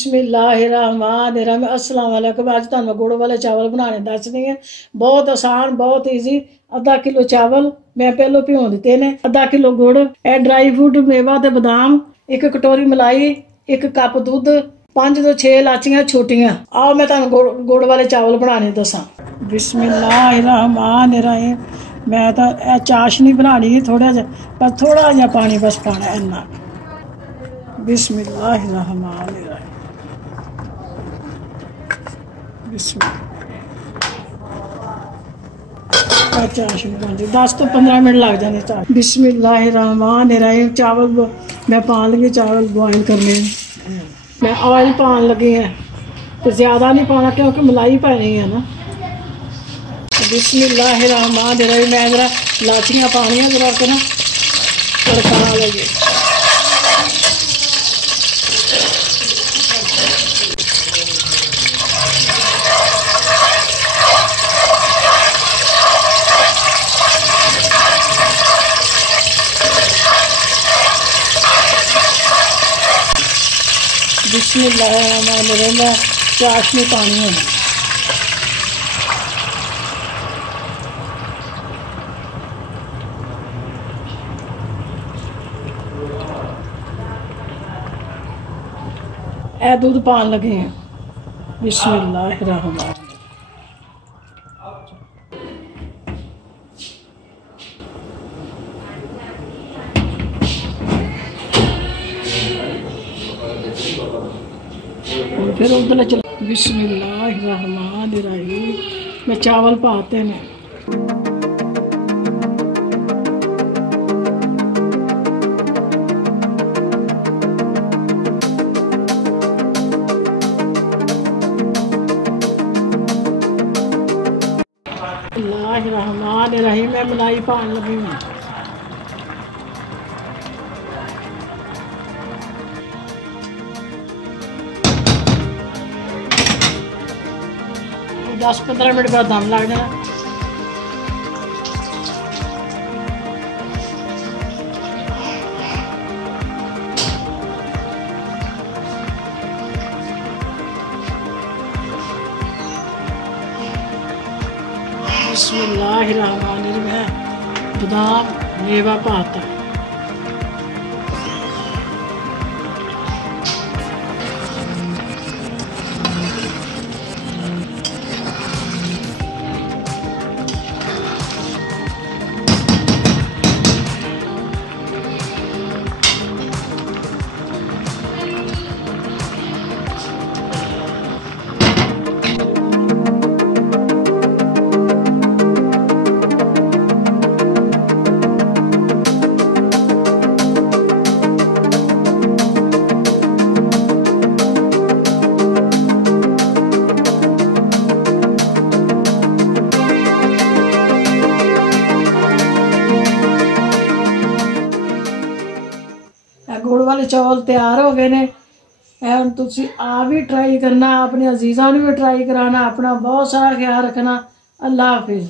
बिस्मिल्लाहिर्रहमानिर्रहीम। अस्सलाम वालेकुम। अज तुहानू गुड़ वाले चावल बनाने दसनी है। बहुत आसान, बहुत ईजी। आधा किलो चावल मैं पहलों भिओ दिते ने, आधा किलो गुड़, ए ड्राई फ्रूट मेवा ते बादाम, एक कटोरी मलाई, एक कप दुध, 5 तो 6 इलाचियां छोटियां। आओ मैं तुहानू गुड़ वाले चावल बनाने दसा। बिस्मिल्लाहिर्रहमानिर्रहीम। मैं तो चाशनी बनानी है, थोड़ा जिहा पानी बस पाना है इन्ना। बिस्मिल्लाहिर्रहमानिर्रहीम। चाशनी बनती 10 तो 15 मिनट लग जाते चाशनी। बिस्मिल्लाहिर्रहमानिर्रहीम। चावल मैं पान लगी, चावल बॉयल करने। मैं ऑयल पान लगी है, तो ज़्यादा नहीं पाना क्योंकि मलाई पानी है ना। बिस्मिल्लाहिर्रहमानिर्रहीम। मैं जरा लाचियाँ पानियाँ जरा के ना तड़का लगे। बिस्मिल्लाहिर्रहमानिर्रहीम। मैं चाशनी पानी है। ए दूध पान लगे हैं। बिस्मिल्लाहिर्रहमानिर्रहीम। फिर उधर चल। बिस्मिल्लाहिर्रहमानिर्रहीम। मैं चावल पाते हैं। बिस्मिल्लाहिर्रहमानिर्रहीम। मैं मलाई पान लगी हूँ। दस 15 मिनट बाद दम लग जाना। बिस्मिल्लाहिर्रहमानिर्रहीम। बादाम मेवा पाता। गुड़ वाले चावल तैयार हो गए ने। हम तुसी आप भी ट्राई करना, अपने अजीज़ां नूं भी ट्राई कराना। अपना बहुत सारा ख्याल रखना। अल्लाह हाफिज़।